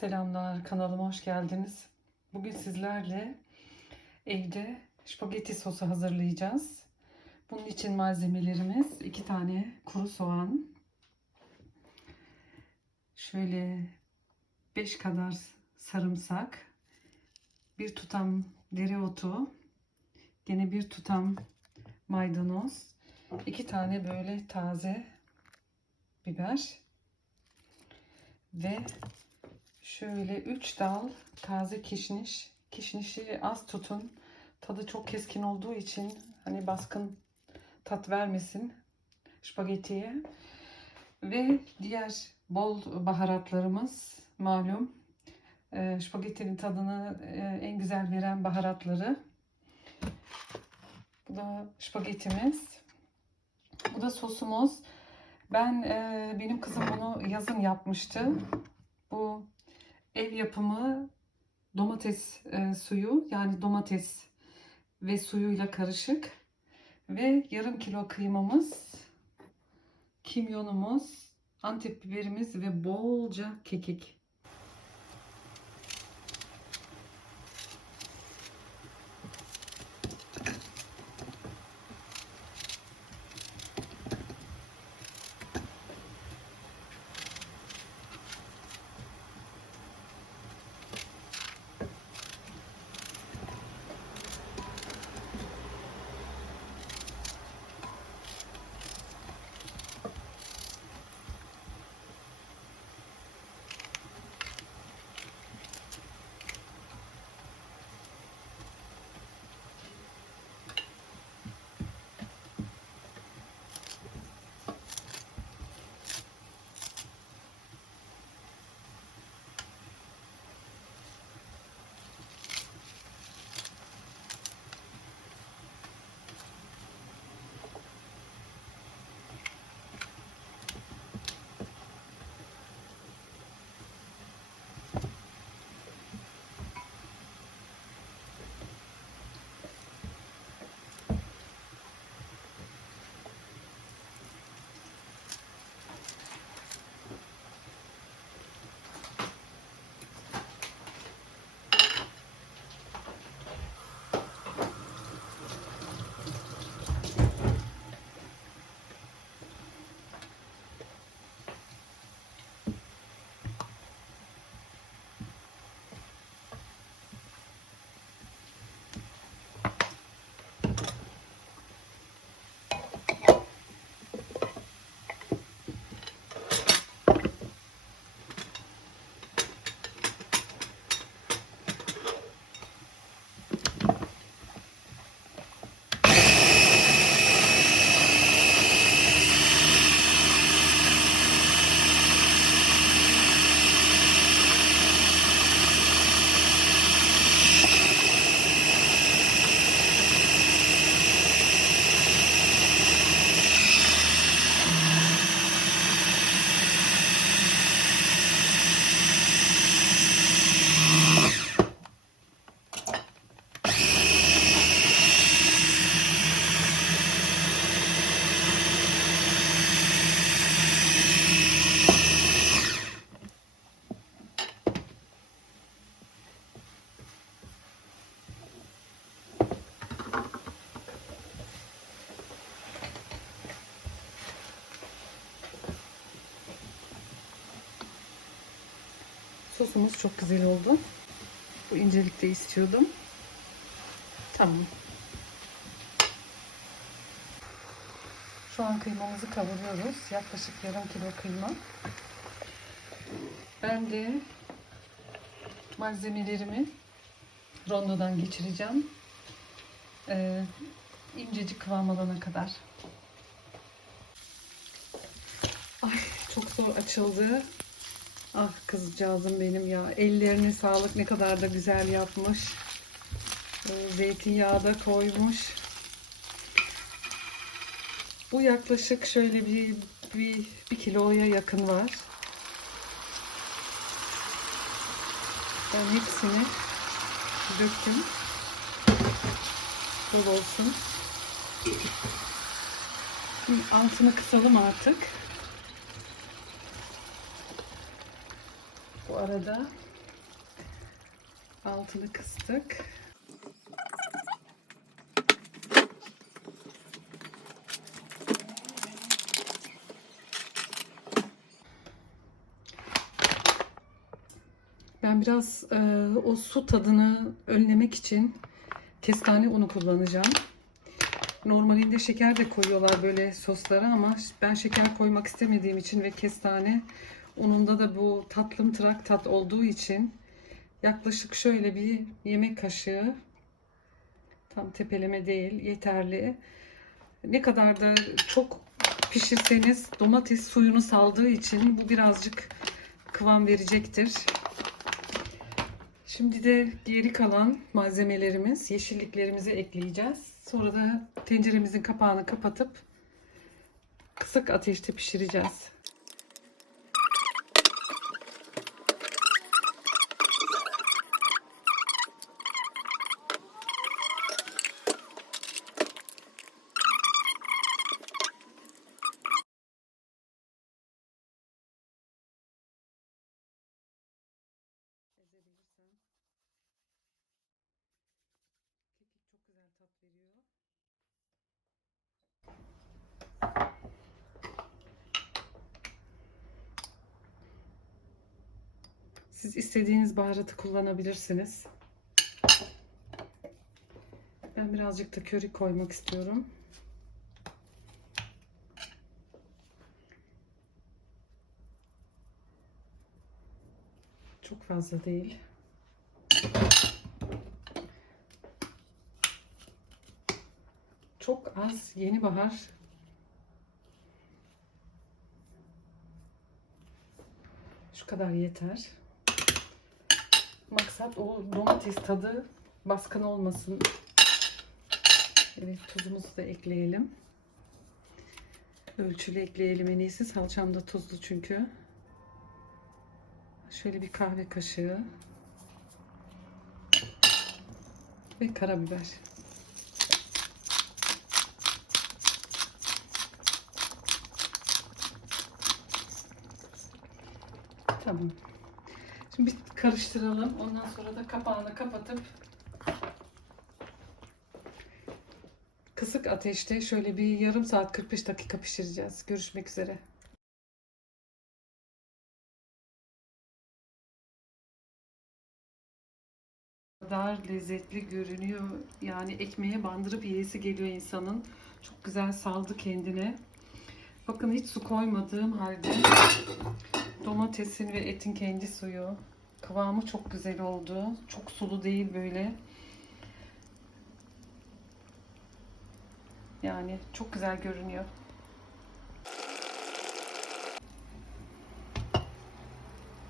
Selamlar, kanalıma hoş geldiniz. Bugün sizlerle evde spagetti sosu hazırlayacağız. Bunun için malzemelerimiz iki tane kuru soğan, şöyle 5 kadar sarımsak, bir tutam dereotu, gene bir tutam maydanoz, iki tane böyle taze biber ve Şöyle 3 dal taze kişniş. Kişnişi az tutun. Tadı çok keskin olduğu için hani baskın tat vermesin spagettiye. Ve diğer bol baharatlarımız malum. E, spagettinin tadını e, en güzel veren baharatları. Bu da spagettimiz. Bu da sosumuz. Ben e, benim kızım bunu yazın yapmıştı. Bu ev yapımı domates e, suyu yani domates ve suyuyla karışık ve yarım kilo kıymamız, kimyonumuz, antep biberimiz ve bolca kekik. Sosumuz çok güzel oldu. Bu incelikte istiyordum. Tamam. Şu an kıymamızı kavuruyoruz. Yaklaşık yarım kilo kıyma. Ben de malzemelerimi rondodan geçireceğim. Ee, incecik kıvam alana kadar. Ay çok zor açıldı. Ah kızcağızım benim ya. Ellerine sağlık ne kadar da güzel yapmış. Ee, Zeytinyağı da koymuş. Bu yaklaşık şöyle bir, bir, bir kiloya yakın var. Ben hepsini döktüm. Bol olsun. Şimdi altını kısalım artık. Bu arada Altını kıstık. Ben biraz e, o su tadını önlemek için kestane unu kullanacağım. Normalinde şeker de koyuyorlar böyle soslara ama ben şeker koymak istemediğim için ve kestane ununda da bu tatlımtırak tat olduğu için yaklaşık şöyle bir yemek kaşığı tam tepeleme değil yeterli. Ne kadar da çok pişirseniz domates suyunu saldığı için bu birazcık kıvam verecektir. Şimdi de geri kalan malzemelerimiz, yeşilliklerimizi ekleyeceğiz. Sonra da tenceremizin kapağını kapatıp kısık ateşte pişireceğiz. Siz istediğiniz baharatı kullanabilirsiniz. Ben birazcık da köri koymak istiyorum. Çok fazla değil. Çok az yeni bahar. Şu kadar yeter. Maksat o domates tadı baskın olmasın. Evet tuzumuzu da ekleyelim. Ölçülü ekleyelim en iyisi. Salçam da tuzlu çünkü. Şöyle bir kahve kaşığı. Ve karabiber. Tamam. Bir karıştıralım. Ondan sonra da kapağını kapatıp kısık ateşte şöyle bir yarım saat 45 dakika pişireceğiz. Görüşmek üzere. kadar lezzetli görünüyor. Yani ekmeğe bandırıp yiyesi geliyor insanın. Çok güzel saldı kendine. Bakın hiç su koymadığım halde domatesin ve etin kendi suyu. Kıvamı çok güzel oldu. Çok sulu değil böyle. Yani çok güzel görünüyor.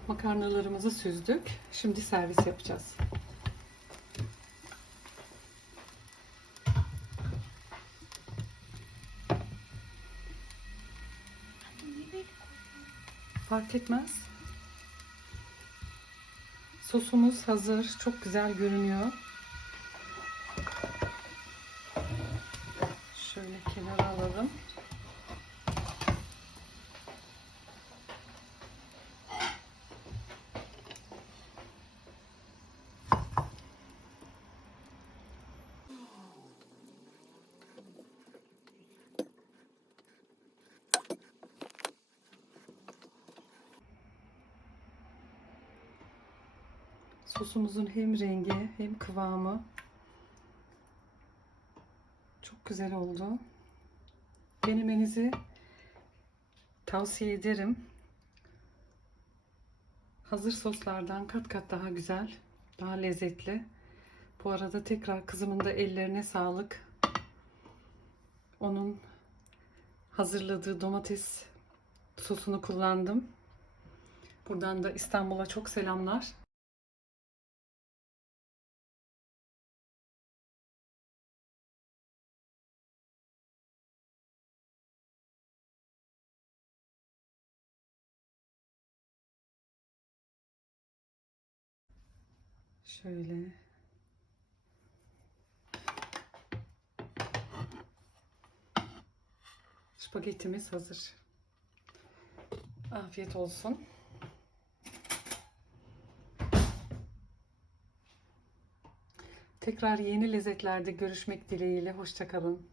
Makarnalarımızı süzdük. Şimdi servis yapacağız. Fark etmez. Sosumuz hazır. Çok güzel görünüyor. Şöyle kenara alalım. Sosumuzun hem rengi hem kıvamı çok güzel oldu. Denemenizi tavsiye ederim. Hazır soslardan kat kat daha güzel, daha lezzetli. Bu arada tekrar kızımın da ellerine sağlık. Onun hazırladığı domates sosunu kullandım. Buradan da İstanbul'a çok selamlar. Şöyle. Spagettimiz hazır. Afiyet olsun. Tekrar yeni lezzetlerde görüşmek dileğiyle. Hoşçakalın.